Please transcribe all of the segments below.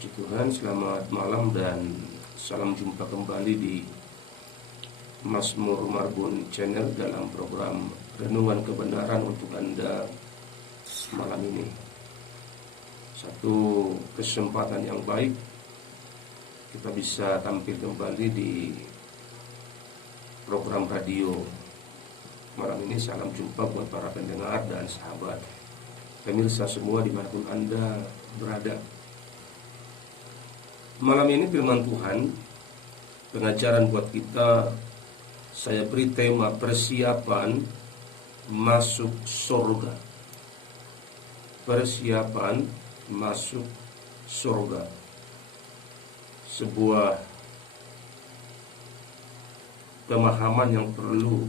Puji Tuhan, selamat malam dan salam jumpa kembali di Mazmur Marbun Channel dalam program Renungan Kebenaran untuk Anda malam ini. Satu kesempatan yang baik kita bisa tampil kembali di program radio malam ini. Salam jumpa buat para pendengar dan sahabat pemirsa semua dimanapun Anda berada. Malam ini firman Tuhan, pengajaran buat kita, saya beri tema persiapan masuk surga. Persiapan masuk surga. Sebuah pemahaman yang perlu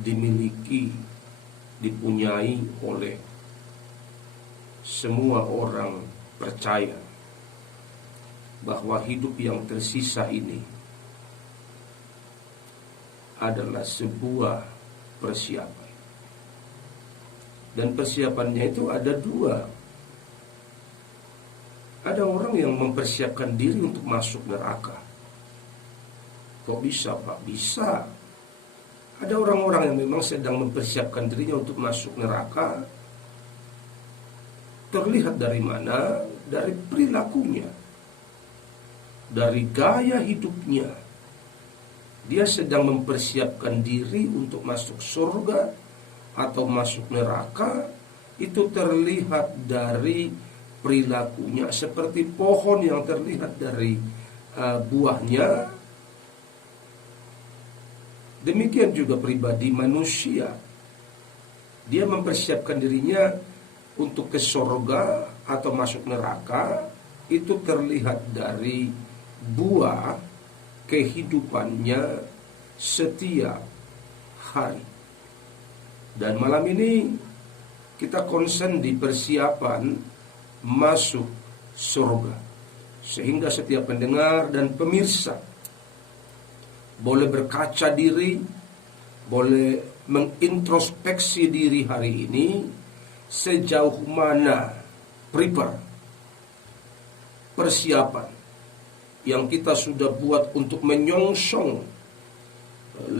dimiliki, dipunyai oleh semua orang percaya bahwa hidup yang tersisa ini adalah sebuah persiapan. Dan persiapannya itu ada dua. Ada orang yang mempersiapkan diri untuk masuk neraka. Kok bisa, Pak? Bisa. Ada orang-orang yang memang sedang mempersiapkan dirinya untuk masuk neraka. Terlihat dari mana? Dari perilakunya, dari gaya hidupnya. Dia sedang mempersiapkan diri untuk masuk surga atau masuk neraka. Itu terlihat dari perilakunya, seperti pohon yang terlihat dari buahnya. Demikian juga pribadi manusia. Dia mempersiapkan dirinya untuk ke surga atau masuk neraka, itu terlihat dari buah kehidupannya setiap hari. Dan malam ini kita konsen di persiapan masuk surga, sehingga setiap pendengar dan pemirsa boleh berkaca diri, boleh mengintrospeksi diri hari ini, sejauh mana persiapan yang kita sudah buat untuk menyongsong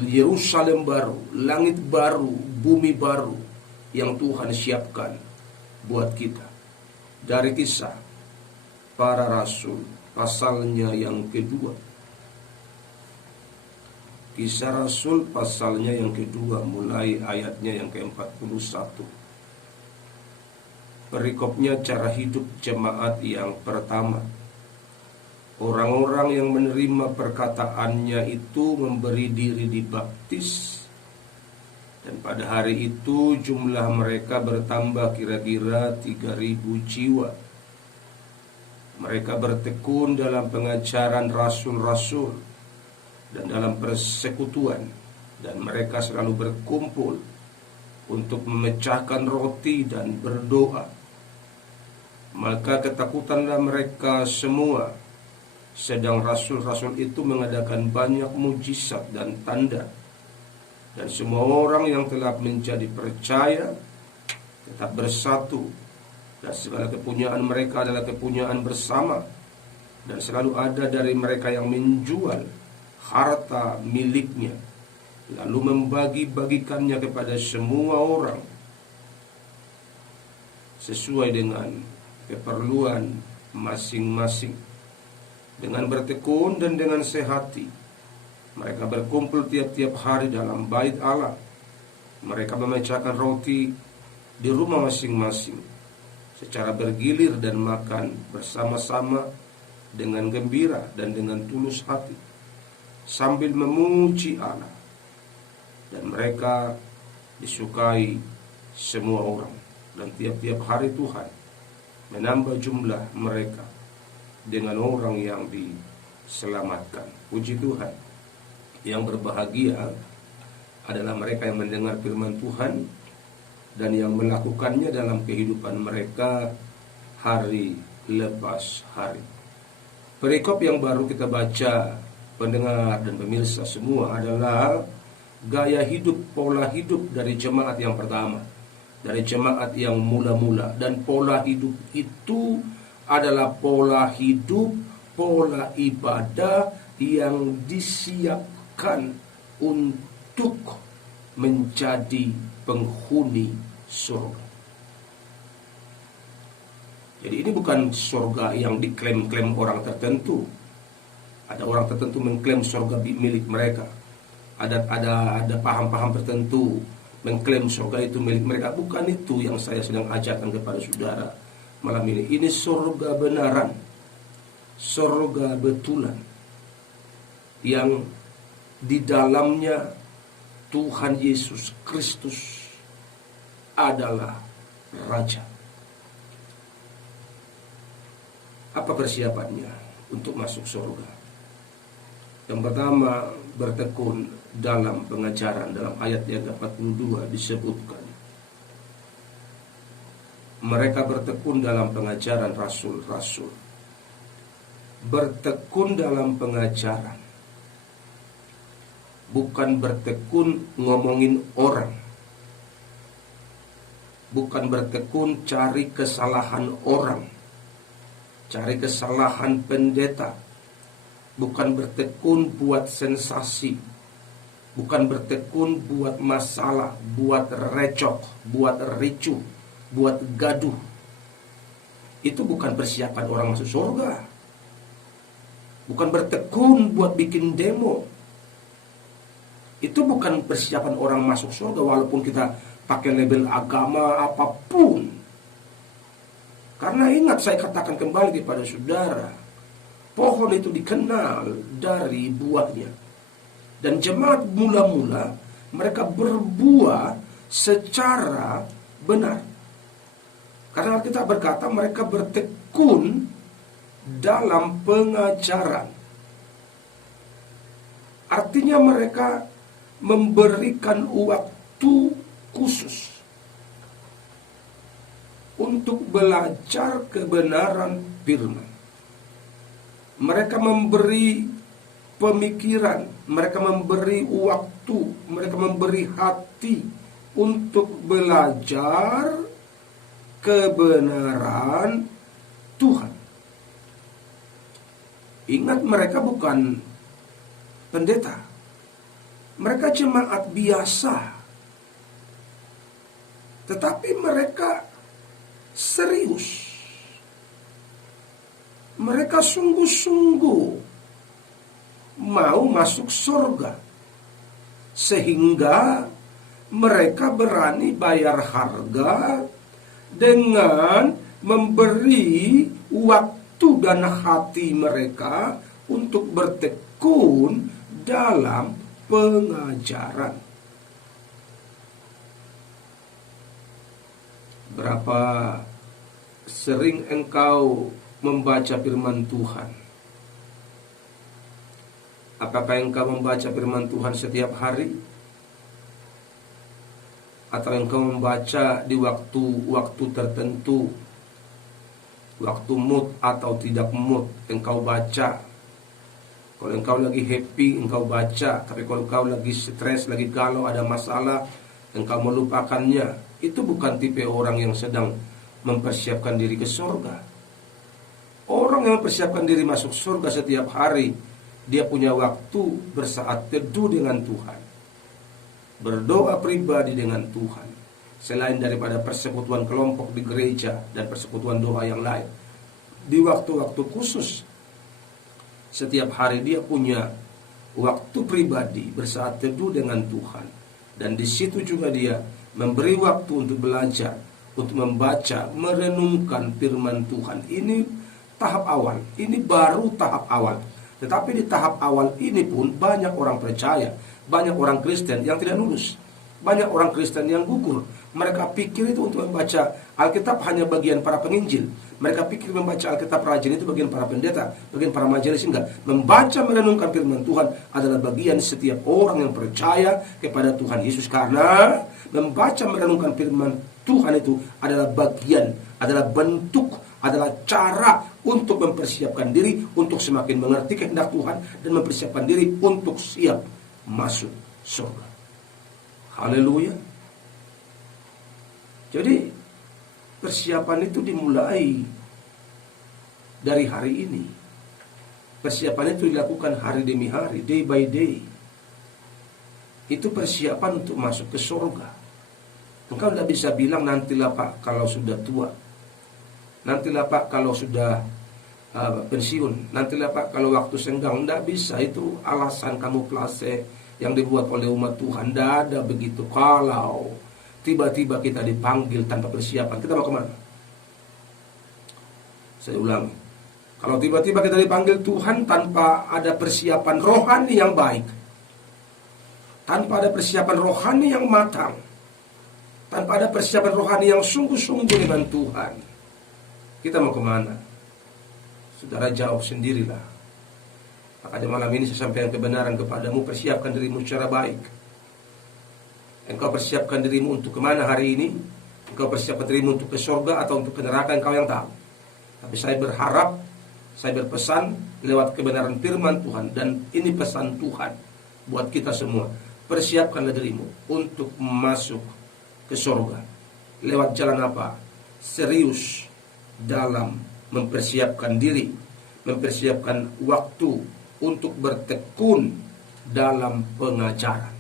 Yerusalem baru, langit baru, bumi baru yang Tuhan siapkan buat kita. Dari Kisah Para Rasul pasalnya yang kedua. Kisah Rasul pasalnya yang kedua, mulai ayatnya yang ke-41. Perikopnya cara hidup jemaat yang pertama. Orang-orang yang menerima perkataannya itu memberi diri dibaptis. Dan pada hari itu jumlah mereka bertambah kira-kira 3.000 jiwa. Mereka bertekun dalam pengajaran rasul-rasul dan dalam persekutuan. Dan mereka selalu berkumpul untuk memecahkan roti dan berdoa. Maka ketakutanlah mereka semua. Sedang rasul-rasul itu mengadakan banyak mujizat dan tanda. Dan semua orang yang telah menjadi percaya tetap bersatu. Dan segala kepunyaan mereka adalah kepunyaan bersama. Dan selalu ada dari mereka yang menjual harta miliknya, lalu membagi-bagikannya kepada semua orang sesuai dengan keperluan masing-masing. Dengan bertekun dan dengan sehati, mereka berkumpul tiap-tiap hari dalam bait Allah. Mereka memecahkan roti di rumah masing-masing secara bergilir dan makan bersama-sama dengan gembira dan dengan tulus hati, sambil memuji Allah. Dan mereka disukai semua orang. Dan tiap-tiap hari Tuhan menambah jumlah mereka dengan orang yang diselamatkan. Puji Tuhan. Yang berbahagia adalah mereka yang mendengar firman Tuhan dan yang melakukannya dalam kehidupan mereka hari lepas hari. Perikop yang baru kita baca, pendengar dan pemirsa semua, adalah gaya hidup, pola hidup dari jemaat yang pertama. dari jemaat yang mula-mula. Dan pola hidup itu adalah pola hidup, pola ibadah yang disiapkan untuk menjadi penghuni surga. Jadi ini bukan surga yang diklaim-klaim orang tertentu. Ada orang tertentu mengklaim surga milik mereka. Ada paham-paham tertentu mengklaim surga itu milik mereka. Bukan itu yang saya sedang ajarkan kepada saudara malam ini. Ini surga benaran, surga betulan, yang di dalamnya Tuhan Yesus Kristus adalah Raja. Apa persiapannya untuk masuk surga? Yang pertama, bertekun dalam pengajaran. Dalam ayat yang ke-42 disebutkan, mereka bertekun dalam pengajaran rasul-rasul. Bertekun dalam pengajaran, bukan bertekun ngomongin orang, bukan bertekun cari kesalahan orang, cari kesalahan pendeta, bukan bertekun buat sensasi, bukan bertekun buat masalah, buat recok, buat ricuh, buat gaduh. Itu bukan persiapan orang masuk surga. Bukan bertekun buat bikin demo. Itu bukan persiapan orang masuk surga, walaupun kita pakai label agama apapun. Karena ingat, saya katakan kembali kepada saudara, pohon itu dikenal dari buahnya. Dan jemaat mula-mula mereka berbuah secara benar. Karena kita berkata mereka bertekun dalam pengajaran. Artinya mereka memberikan waktu khusus untuk belajar kebenaran firman. Mereka memberi pemikiran, mereka memberi waktu, mereka memberi hati untuk belajar kebenaran Tuhan. Ingat, mereka bukan pendeta, mereka jemaat biasa, tetapi mereka serius. Mereka sungguh-sungguh mau masuk surga, sehingga mereka berani bayar harga dengan memberi waktu dan hati mereka untuk bertekun dalam pengajaran. Berapa sering engkau membaca firman Tuhan? Apakah engkau membaca firman Tuhan setiap hari? Atau engkau membaca di waktu-waktu tertentu? Waktu mood atau tidak mood, engkau baca. Kalau engkau lagi happy, engkau baca. Tapi kalau engkau lagi stres, lagi galau, ada masalah, engkau melupakannya. Itu bukan tipe orang yang sedang mempersiapkan diri ke surga. Orang yang mempersiapkan diri masuk surga setiap hari, dia punya waktu bersaat teduh dengan Tuhan, berdoa pribadi dengan Tuhan, selain daripada persekutuan kelompok di gereja dan persekutuan doa yang lain. Di waktu-waktu khusus setiap hari dia punya waktu pribadi bersaat teduh dengan Tuhan. Dan di situ juga dia memberi waktu untuk belajar, untuk membaca, merenungkan firman Tuhan. Ini tahap awal, ini baru tahap awal. Tetapi di tahap awal ini pun banyak orang percaya, banyak orang Kristen yang tidak lulus, banyak orang Kristen yang gugur. Mereka pikir itu untuk membaca Alkitab hanya bagian para penginjil. Mereka pikir membaca Alkitab rajin itu bagian para pendeta, bagian para majelis. Enggak. Membaca, merenungkan firman Tuhan adalah bagian setiap orang yang percaya kepada Tuhan Yesus. Karena membaca, merenungkan firman Tuhan itu adalah bagian, adalah bentuk, adalah cara untuk mempersiapkan diri untuk semakin mengerti kehendak Tuhan dan mempersiapkan diri untuk siap masuk surga. Haleluya. Jadi persiapan itu dimulai dari hari ini. Persiapan itu dilakukan hari demi hari, day by day. Itu persiapan untuk masuk ke surga. Engkau tidak bisa bilang nantilah Pak kalau sudah tua, nantilah Pak kalau sudah pensiun, nantilah Pak kalau waktu senggang. Tidak bisa, itu alasan kamuflase yang dibuat oleh umat Tuhan. Tidak ada begitu. Kalau tiba-tiba kita dipanggil tanpa persiapan, kita mau kemana? Saya ulangi, kalau tiba-tiba kita dipanggil Tuhan tanpa ada persiapan rohani yang baik, tanpa ada persiapan rohani yang matang, tanpa ada persiapan rohani yang sungguh-sungguh dengan Tuhan, kita mau kemana? Saudara jawab sendirilah. Makanya malam ini saya sampaikan kebenaran kepadamu. Persiapkan dirimu secara baik. Engkau persiapkan dirimu untuk kemana hari ini? Engkau persiapkan dirimu untuk ke surga atau untuk ke neraka, engkau yang tahu. Tapi saya berharap, saya berpesan lewat kebenaran firman Tuhan, dan ini pesan Tuhan buat kita semua. Persiapkanlah dirimu untuk masuk ke surga. Lewat jalan apa? Serius dalam mempersiapkan diri, mempersiapkan waktu untuk bertekun dalam pengajaran.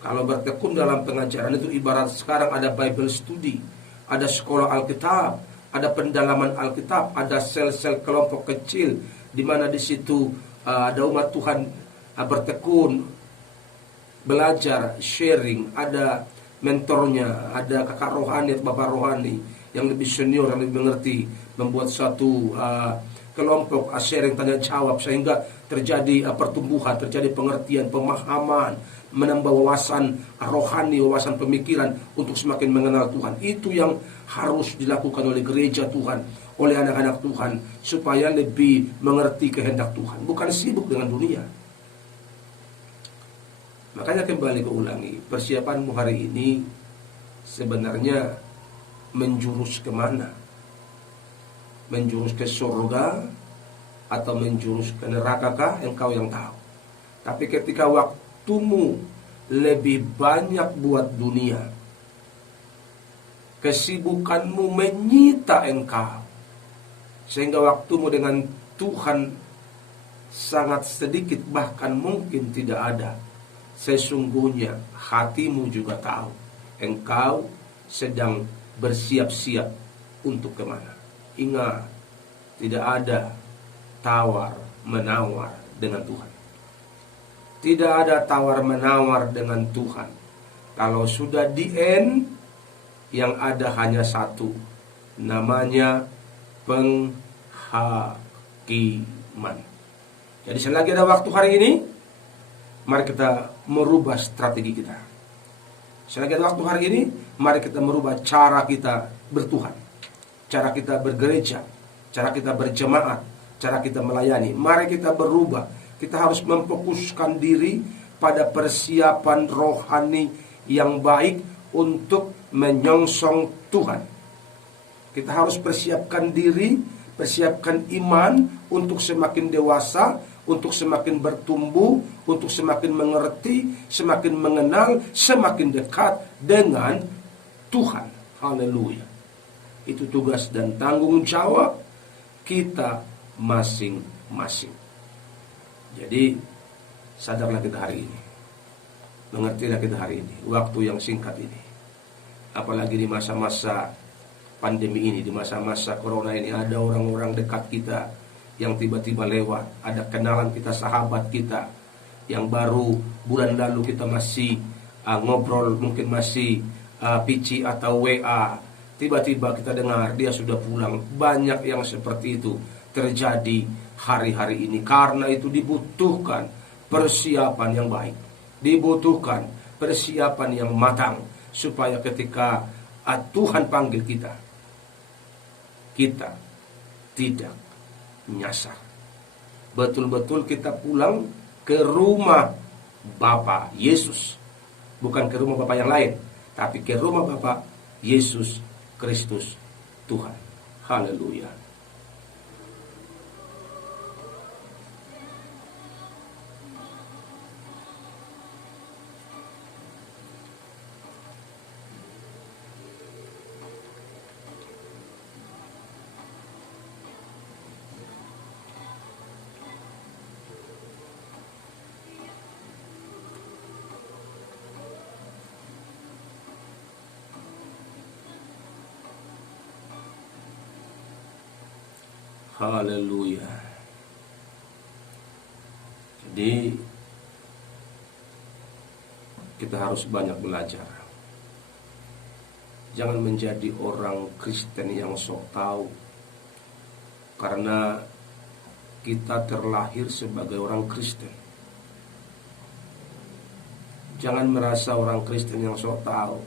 Kalau bertekun dalam pengajaran itu ibarat sekarang ada Bible study, ada sekolah Alkitab, ada pendalaman Alkitab, ada sel-sel kelompok kecil di mana di situ ada umat Tuhan bertekun, belajar, sharing, ada mentornya, ada kakak rohani atau bapak rohani yang lebih senior, yang lebih mengerti, membuat suatu kelompok sharing tanya jawab sehingga terjadi pertumbuhan, terjadi pengertian, pemahaman, menambah wawasan rohani, wawasan pemikiran untuk semakin mengenal Tuhan. Itu yang harus dilakukan oleh gereja Tuhan, oleh anak-anak Tuhan, supaya lebih mengerti kehendak Tuhan, bukan sibuk dengan dunia. Makanya kembali ke ulangi, persiapanmu hari ini sebenarnya menjurus kemana? Menjurus ke surga atau menjurus ke nerakakah? Engkau yang tahu. Tapi ketika waktumu lebih banyak buat dunia, kesibukanmu menyita engkau, sehingga waktumu dengan Tuhan sangat sedikit, bahkan mungkin tidak ada. Sesungguhnya hatimu juga tahu engkau sedang bersiap-siap untuk kemana. Ingat, tidak ada tawar-menawar dengan Tuhan. Tidak ada tawar-menawar dengan Tuhan. Kalau sudah di end, yang ada hanya satu, namanya penghakiman. Jadi selagi ada waktu hari ini, mari kita merubah strategi kita. Selagi ada waktu hari ini, mari kita merubah cara kita bertuhan, cara kita bergereja, cara kita berjemaat, cara kita melayani. Mari kita berubah. Kita harus memfokuskan diri pada persiapan rohani yang baik untuk menyongsong Tuhan. Kita harus persiapkan diri, persiapkan iman untuk semakin dewasa, untuk semakin bertumbuh, untuk semakin mengerti, semakin mengenal, semakin dekat dengan Tuhan. Haleluya. Itu tugas dan tanggung jawab kita masing-masing. Jadi sadarlah kita hari ini, mengertilah kita hari ini, waktu yang singkat ini, apalagi di masa-masa pandemi ini, di masa-masa corona ini, ada orang-orang dekat kita yang tiba-tiba lewat, ada kenalan kita, sahabat kita yang baru bulan lalu kita masih ngobrol, mungkin masih PC atau WA, tiba-tiba kita dengar dia sudah pulang. Banyak yang seperti itu terjadi hari-hari ini. Karena itu dibutuhkan persiapan yang baik, dibutuhkan persiapan yang matang, supaya ketika Tuhan panggil kita, kita tidak nyasar. Betul-betul kita pulang ke rumah Bapa Yesus, bukan ke rumah Bapa yang lain, tapi ke rumah Bapa Yesus Kristus Tuhan. Haleluya. Haleluya. Jadi kita harus banyak belajar. Jangan menjadi orang Kristen yang sok tahu, karena kita terlahir sebagai orang Kristen. Jangan merasa orang Kristen yang sok tahu,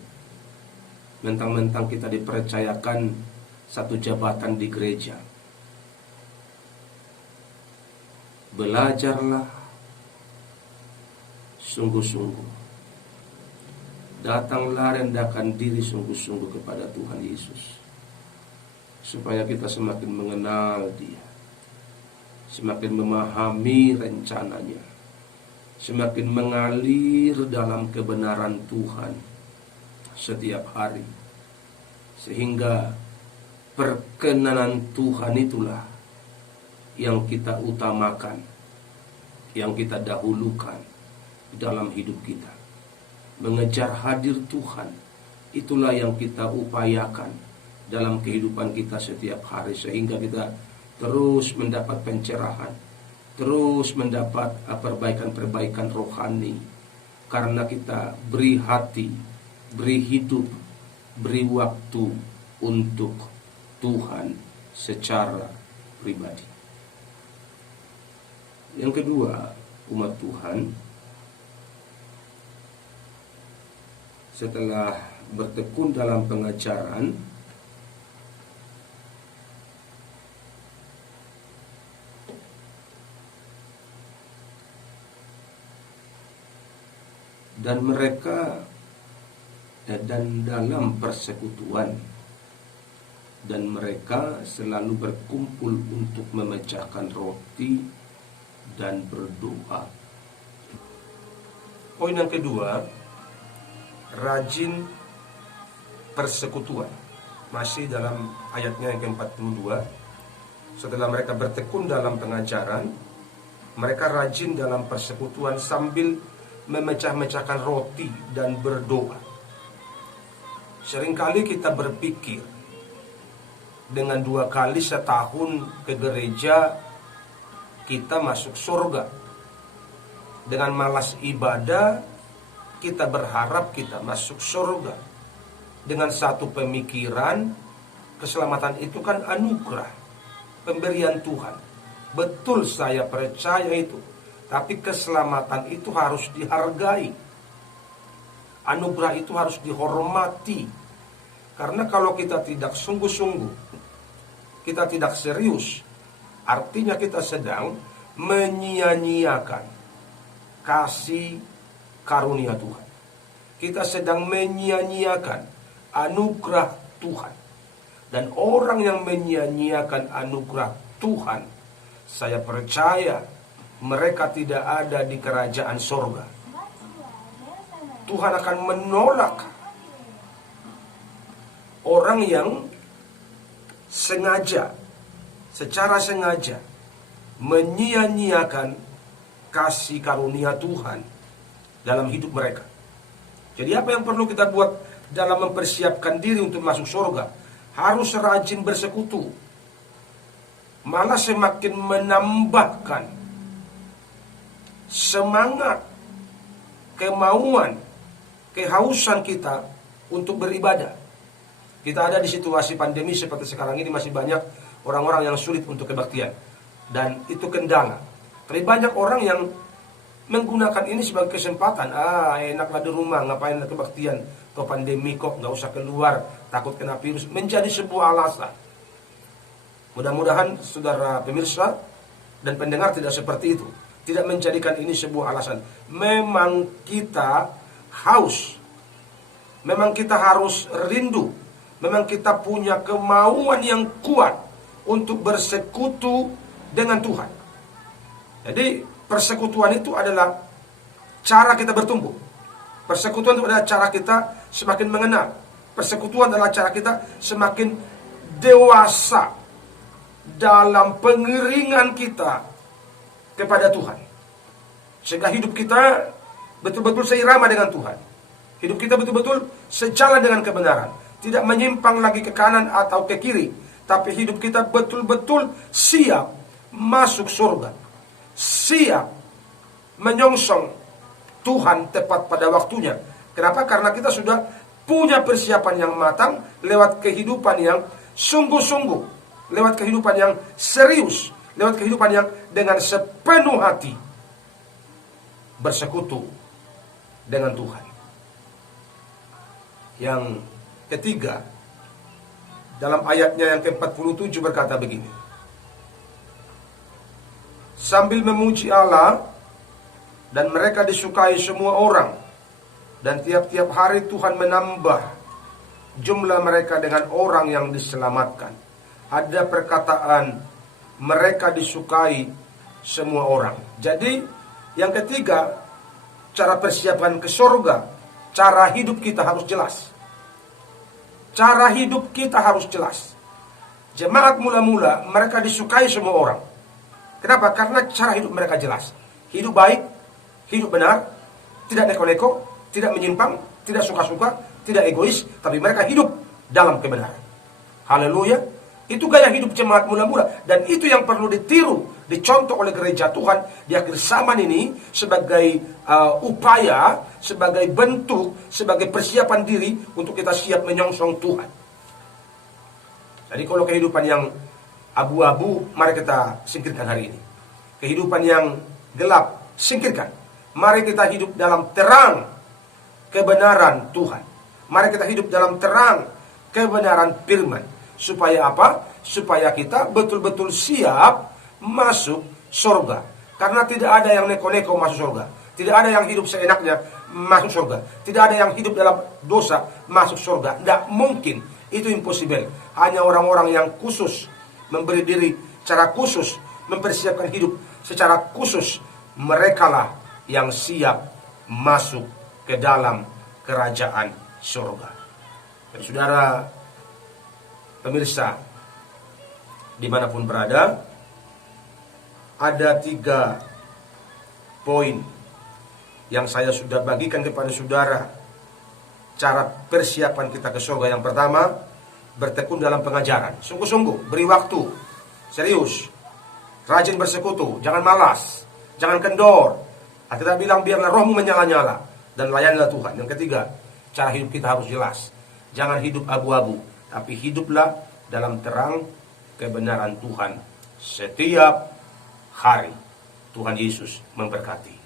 mentang-mentang kita dipercayakan satu jabatan di gereja. Belajarlah sungguh-sungguh. Datanglah rendahkan diri sungguh-sungguh kepada Tuhan Yesus, supaya kita semakin mengenal Dia, semakin memahami rencananya, semakin mengalir dalam kebenaran Tuhan setiap hari, sehingga perkenanan Tuhan itulah yang kita utamakan, yang kita dahulukan dalam hidup kita. Mengejar hadir Tuhan, itulah yang kita upayakan dalam kehidupan kita setiap hari, sehingga kita terus mendapat pencerahan, terus mendapat perbaikan-perbaikan rohani, karena kita beri hati, beri hidup, beri waktu untuk Tuhan secara pribadi. Yang kedua, umat Tuhan setelah bertekun dalam pengajaran, dan mereka dan dalam persekutuan, dan mereka selalu berkumpul untuk memecahkan roti dan berdoa. Poin yang kedua, rajin persekutuan. Masih dalam ayatnya yang ke-42. Setelah mereka bertekun dalam pengajaran, mereka rajin dalam persekutuan sambil memecah-mecahkan roti dan berdoa. Seringkali kita berpikir dengan 2 kali setahun ke gereja kita masuk surga. Dengan malas ibadah kita berharap kita masuk surga. Dengan satu pemikiran, keselamatan itu kan anugerah, pemberian Tuhan. Betul, saya percaya itu. Tapi keselamatan itu harus dihargai. Anugerah itu harus dihormati. Karena kalau kita tidak sungguh-sungguh, kita tidak serius, artinya kita sedang menyia-nyiakan kasih karunia Tuhan. Kita sedang menyia-nyiakan anugerah Tuhan. Dan orang yang menyia-nyiakan anugerah Tuhan, saya percaya mereka tidak ada di kerajaan sorga. Tuhan akan menolak orang yang sengaja, secara sengaja menyia-nyiakan kasih karunia Tuhan dalam hidup mereka. Jadi apa yang perlu kita buat dalam mempersiapkan diri untuk masuk surga? Harus rajin bersekutu. Malah semakin menambahkan semangat, kemauan, kehausan kita untuk beribadah. Kita ada di situasi pandemi seperti sekarang ini, masih banyak orang-orang yang sulit untuk kebaktian. Dan itu kendala. Tapi banyak orang yang menggunakan ini sebagai kesempatan. Enaklah di rumah, ngapain kebaktian? Kok pandemi kok, nggak usah keluar, takut kena virus. Menjadi sebuah alasan. Mudah-mudahan saudara pemirsa dan pendengar tidak seperti itu. Tidak menjadikan ini sebuah alasan. Memang kita haus. Memang kita harus rindu. Memang kita punya kemauan yang kuat untuk bersekutu dengan Tuhan. Jadi persekutuan itu adalah cara kita bertumbuh. Persekutuan itu adalah cara kita semakin mengenal. Persekutuan adalah cara kita semakin dewasa dalam pengiringan kita kepada Tuhan. Sehingga hidup kita betul-betul seirama dengan Tuhan. Hidup kita betul-betul sejalan dengan kebenaran. Tidak menyimpang lagi ke kanan atau ke kiri, tapi hidup kita betul-betul siap masuk surga, siap menyongsong Tuhan tepat pada waktunya. Kenapa? Karena kita sudah punya persiapan yang matang lewat kehidupan yang sungguh-sungguh, lewat kehidupan yang serius, lewat kehidupan yang dengan sepenuh hati bersekutu dengan Tuhan. Yang ketiga, dalam ayatnya yang ke-47 berkata begini: sambil memuji Allah, dan mereka disukai semua orang, dan tiap-tiap hari Tuhan menambah jumlah mereka dengan orang yang diselamatkan. Ada perkataan mereka disukai semua orang. Jadi yang ketiga, cara persiapan ke surga, cara hidup kita harus jelas. Cara hidup kita harus jelas. Jemaat mula-mula mereka disukai semua orang. Kenapa? Karena cara hidup mereka jelas. Hidup baik, hidup benar, tidak neko-neko, tidak menyimpang, tidak suka-suka, tidak egois, tapi mereka hidup dalam kebenaran. Haleluya. Itu gaya hidup jemaat mula-mula, dan itu yang perlu ditiru, dicontoh oleh gereja Tuhan di akhir zaman ini sebagai upaya, sebagai bentuk, sebagai persiapan diri untuk kita siap menyongsong Tuhan. Jadi kalau kehidupan yang abu-abu, mari kita singkirkan hari ini. Kehidupan yang gelap, singkirkan. Mari kita hidup dalam terang kebenaran Tuhan. Mari kita hidup dalam terang kebenaran firman. Supaya apa? Supaya kita betul-betul siap masuk surga. Karena tidak ada yang neko-neko masuk surga. Tidak ada yang hidup seenaknya masuk surga. Tidak ada yang hidup dalam dosa masuk surga. Tidak mungkin. Itu impossible. Hanya orang-orang yang khusus, memberi diri secara khusus, mempersiapkan hidup secara khusus, merekalah yang siap masuk ke dalam kerajaan surga. Dan saudara pemirsa, dimanapun berada, ada 3 poin yang saya sudah bagikan kepada saudara. Cara persiapan kita ke surga. Yang pertama, bertekun dalam pengajaran. Sungguh-sungguh, beri waktu, serius, rajin bersekutu, jangan malas, jangan kendor. Kita bilang biarlah rohmu menyala-nyala dan layanilah Tuhan. Yang ketiga, cara hidup kita harus jelas. Jangan hidup abu-abu, tapi hiduplah dalam terang kebenaran Tuhan setiap hari. Tuhan Yesus memberkati.